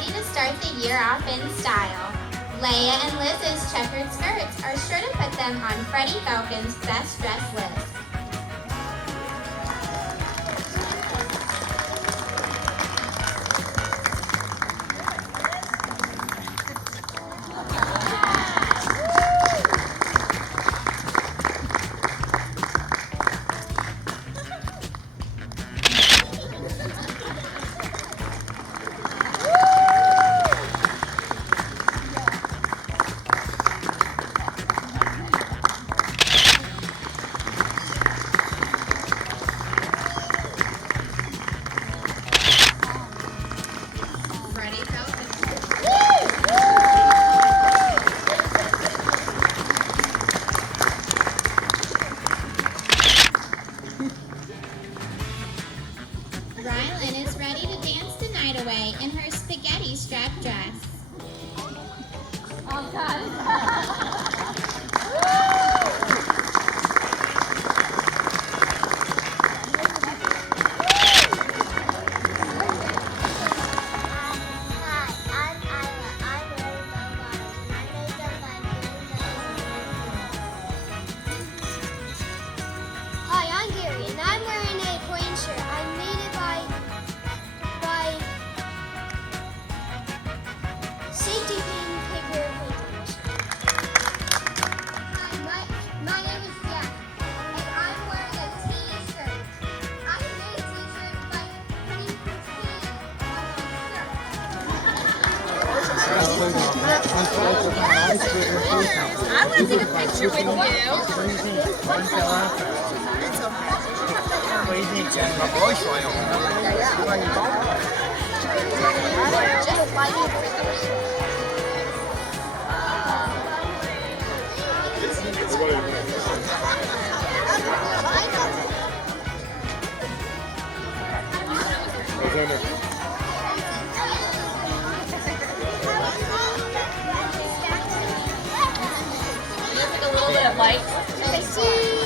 ready to start the year off in style. Leia and Liz's checkered skirts are sure to put them on Freddie Falcon's best dress list. Freddie Falcon. Rylan is ready to dance the night away in her spaghetti strap dress. Oh God. Hi, I'm Gary, and I'm wearing a plain shirt. I made it by Safety Pin Paper Painters. Hi, my name is Jack, and I'm wearing a t-shirt. I made a t-shirt by putting poutine I want to take a picture with you. What do you think, Jen? My voice right Just like it. A little bit of light. Cheese.